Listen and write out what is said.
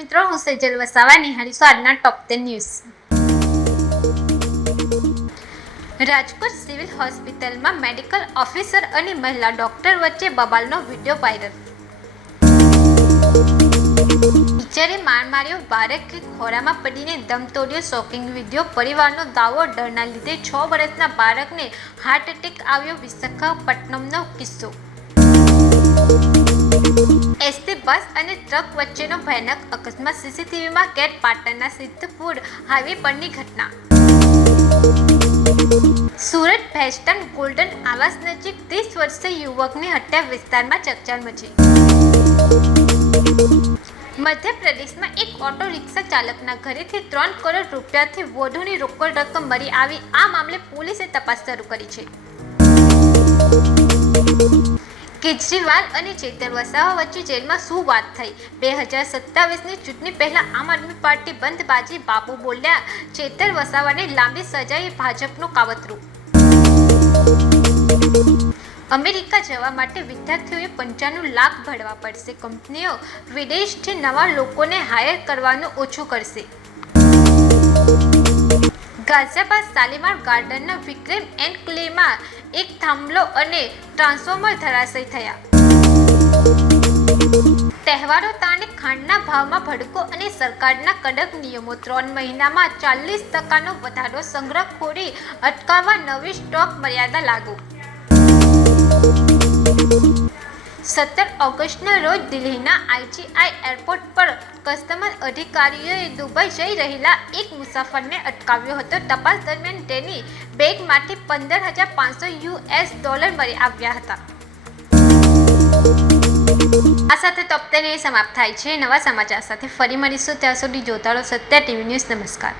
મિત્રો, હું સેજલ વસાવા નિહાળીશું આજના ટોપ 10 ન્યૂઝ. રાજકોટ સિવિલ હોસ્પિટલમાં મેડિકલ ઓફિસર અને મહિલા ડોક્ટર વચ્ચે બબાલનો વિડીયો વાયરલ. ટીચરે માર માર્યો, બાળકે ખોરામાં પડીને દમ તોડ્યો. Shocking video. પરિવારનો દાવો. ડરના લીધે 6 વર્ષના બાળકને હાર્ટ એટેક આવ્યો. વિશાખાપટ્ટનમનો કિસ્સો. એસટી બસ અને ટ્રક વચ્ચેનો ભયાનક અકસ્માત. સીસીટીવીમાં કેદ. પાટણના સિદ્ધપુર હાઈવે પરની ઘટના. સુરત વેસ્ટર્ન ગોલ્ડન આવાસ નજીક 30 વર્ષીય યુવકની હત્યા. વિસ્તારમાં ચકચાર મચી. મધ્યપ્રદેશમાં એક ઓટો રિક્ષા ચાલકના ઘરેથી 3 કરોડ રૂપિયાથી વધુની રોકડ રકમ મળી આવી. આ મામલે પોલીસે તપાસ શરૂ કરી છે. કેજરીવાલ અને ચેતર વસાવા વચ્ચે જેલમાં શું વાત થઈ? 2027ની ચૂંટણી પહેલા આમ આદમી પાર્ટી બંધબાજી. બાબુ બોલ્યા, ચેતર વસાવાને લાંબી સજાએ ભાજપનું કાવતરું. અમેરિકા જવા માટે વિદ્યાર્થીઓએ 95 લાખ ભરવા પડશે. કંપનીઓ વિદેશથી નવા લોકોને હાયર કરવાનું ઓછું કરશે. ગાઝિયાબાદ શાલીમાર ગાર્ડનના વિક્રમ એન્કલેવમાં એક થાંભલો અને ટ્રાન્સફોર્મર ધરાશયી થયા. તહેવારો તાણે ખાંડના ભાવમાં ભડકો અને સરકારના કડક નિયમો. 3 મહિનામાં 40% વધારો. સંગ્રહખોરી અટકાવવા નવી સ્ટોક મર્યાદા લાગુ. 17 ઓગસ્ટના રોજ દિલ્હીના IGI એરપોર્ટ પર કસ્ટમર અધિકારીઓએ દુબઈ જઈ રહેલા એક મુસાફરને અટકાવ્યો હતો. તપાસ દરમિયાન તેની બેગમાંથી $15,500 મળી આવ્યા હતા. આ સાથે ટોપ 10 સમાપ્ત થાય છે. નવા સમાચાર સાથે ફરી મળીશું. ત્યાં સુધી જોતા રહો સત્ય ટીવી ન્યૂઝ. નમસ્કાર.